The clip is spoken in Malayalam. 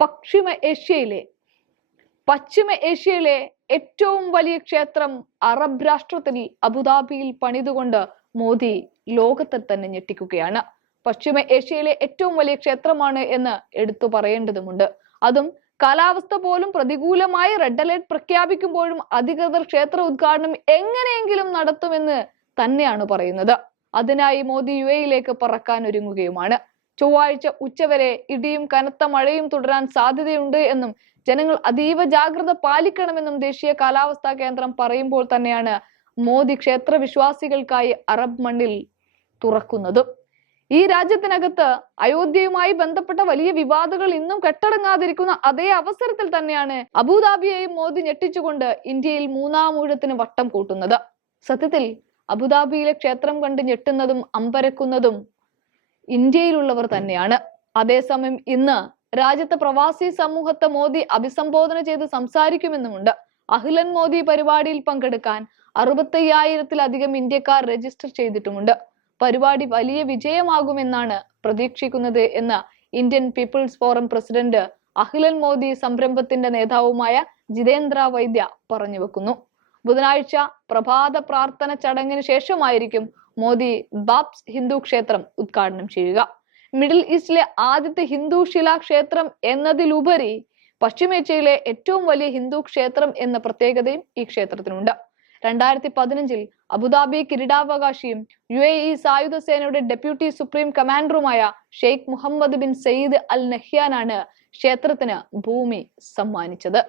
പശ്ചിമ ഏഷ്യയിലെ ഏറ്റവും വലിയ ക്ഷേത്രം അറബ് രാഷ്ട്രത്തിൽ അബുദാബിയിൽ പണിതുകൊണ്ട് മോദി ലോകത്തെ തന്നെ ഞെട്ടിക്കുകയാണ്. പശ്ചിമ ഏഷ്യയിലെ ഏറ്റവും വലിയ ക്ഷേത്രമാണ് എന്ന് എടുത്തു പറയേണ്ടതുണ്ട്. അതും കാലാവസ്ഥ പോലും പ്രതികൂലമായി റെഡ് അലേർട്ട് പ്രഖ്യാപിക്കുമ്പോഴും അധികൃതർ ക്ഷേത്ര ഉദ്ഘാടനം എങ്ങനെയെങ്കിലും നടത്തുമെന്ന് തന്നെയാണ് പറയുന്നത്. അതിനായി മോദി UAE പറക്കാൻ ഒരുങ്ങുകയുമാണ്. ചൊവ്വാഴ്ച ഉച്ചവരെ ഇടിയും കനത്ത മഴയും തുടരാൻ സാധ്യതയുണ്ട് എന്നും ജനങ്ങൾ അതീവ ജാഗ്രത പാലിക്കണമെന്നും ദേശീയ കാലാവസ്ഥാ കേന്ദ്രം പറയുമ്പോൾ തന്നെയാണ് മോദി ക്ഷേത്ര വിശ്വാസികൾക്കായി അറബ് മണ്ണിൽ തുറക്കുന്നത്. ഈ രാജ്യത്തിനകത്ത് അയോധ്യയുമായി ബന്ധപ്പെട്ട വലിയ വിവാദങ്ങൾ ഇന്നും കെട്ടടങ്ങാതിരിക്കുന്ന അതേ അവസരത്തിൽ തന്നെയാണ് അബുദാബിയെയും മോദി ഞെട്ടിച്ചുകൊണ്ട് ഇന്ത്യയിൽ മൂന്നാം ഊഴത്തിന് വട്ടം കൂട്ടുന്നത്. സത്യത്തിൽ അബുദാബിയിലെ ക്ഷേത്രം കണ്ട് ഞെട്ടുന്നതും അമ്പരക്കുന്നതും ഇന്ത്യയിലുള്ളവർ തന്നെയാണ്. അതേസമയം ഇന്ന് രാജ്യത്തെ പ്രവാസി സമൂഹത്തെ മോദി അഭിസംബോധന ചെയ്ത് സംസാരിക്കുമെന്നുമുണ്ട്. അഹ്ലൻ മോദി പരിപാടിയിൽ പങ്കെടുക്കാൻ 65,000-ലധികം ഇന്ത്യക്കാർ രജിസ്റ്റർ ചെയ്തിട്ടുമുണ്ട്. പരിപാടി വലിയ വിജയമാകുമെന്നാണ് പ്രതീക്ഷിക്കുന്നത് എന്ന് Indian people's forum president Ahlan Modi സംരംഭത്തിന്റെ നേതാവുമായ ജിതേന്ദ്ര വൈദ്യ പറഞ്ഞു വെക്കുന്നു. ബുധനാഴ്ച പ്രഭാത പ്രാർത്ഥന ചടങ്ങിന് ശേഷമായിരിക്കും മോദി ബാബ്സ് ഹിന്ദു ക്ഷേത്രം ഉദ്ഘാടനം ചെയ്യുക. മിഡിൽ ഈസ്റ്റിലെ ആദ്യത്തെ ഹിന്ദു ശിലാക്ഷേത്രം എന്നതിലുപരി പശ്ചിമേഷ്യയിലെ ഏറ്റവും വലിയ ഹിന്ദു ക്ഷേത്രം എന്ന പ്രത്യേകതയും ഈ ക്ഷേത്രത്തിനുണ്ട്. 2015 അബുദാബി കിരീടാവകാശിയും UAE സായുധ സേനയുടെ ഡെപ്യൂട്ടി സുപ്രീം കമാൻഡറുമായ Sheikh Mohammed bin Zayed Al നഹ്യാനാണ് ക്ഷേത്രത്തിന് ഭൂമി സമ്മാനിച്ചത്.